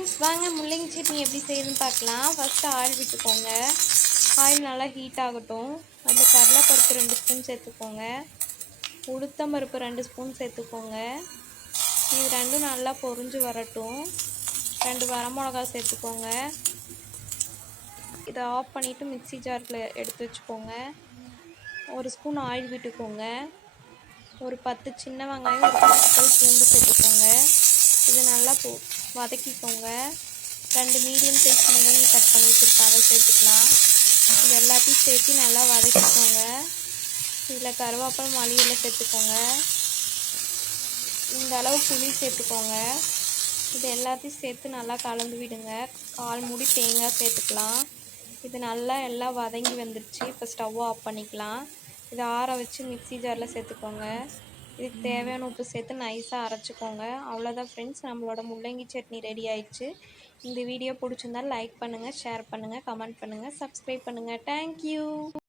Friends வாங்க முள்ளங்கி சட்னி எப்படி செய்யுதுன்னு பார்க்கலாம். ஃபஸ்ட்டு ஆயில் விட்டுக்கோங்க. ஆயில் நல்லா ஹீட் ஆகட்டும். அதில் கடலைப்பருப்பு ரெண்டு ஸ்பூன் சேர்த்துக்கோங்க. உளுத்தம்பருப்பு ரெண்டு ஸ்பூன் சேர்த்துக்கோங்க. இது ரெண்டும் நல்லா பொறிஞ்சு வரட்டும். ரெண்டு வரமிளகா சேர்த்துக்கோங்க. இதை ஆஃப் பண்ணிவிட்டு மிக்ஸி ஜாரில் எடுத்து வச்சுக்கோங்க. ஒரு ஸ்பூன் ஆயில் விட்டுக்கோங்க. ஒரு பத்து சின்ன வெங்காயம் ஒரு பத்து பூண்டு சேர்த்துக்கோங்க. இது நல்லா போ வதக்கிக்கோங்க. ரெண்டு மீடியம் சைஸ் முள்ளங்கி கட் பண்ணி வச்சுருக்கேன் அதை சேர்த்துக்கலாம். இது எல்லாத்தையும் சேர்த்து நல்லா வதக்கிக்கோங்க. இதில் கருவேப்பிலை மளிகையில் சேர்த்துக்கோங்க. இந்த அளவு புளி சேர்த்துக்கோங்க. இது எல்லாத்தையும் சேர்த்து நல்லா கலந்து விடுங்க. கால் மூடி தேங்காய் சேர்த்துக்கலாம். இது நல்லா எல்லாம் வதங்கி வந்துடுச்சு இப்போ ஸ்டவ் ஆஃப் பண்ணிக்கலாம். இதை ஆற வச்சு மிக்ஸி ஜாரில் சேர்த்துக்கோங்க. இதுக்கு தேவையான உப்பு சேர்த்து நைஸாக அரைச்சிக்கோங்க. அவ்வளோதான் ஃப்ரெண்ட்ஸ் நம்மளோட முள்ளங்கி சட்னி ரெடி ஆயிடுச்சு. இந்த வீடியோ பிடிச்சிருந்தால் லைக் பண்ணுங்கள் ஷேர் பண்ணுங்கள் கமெண்ட் பண்ணுங்கள் சப்ஸ்கிரைப் பண்ணுங்கள் தேங்க்யூ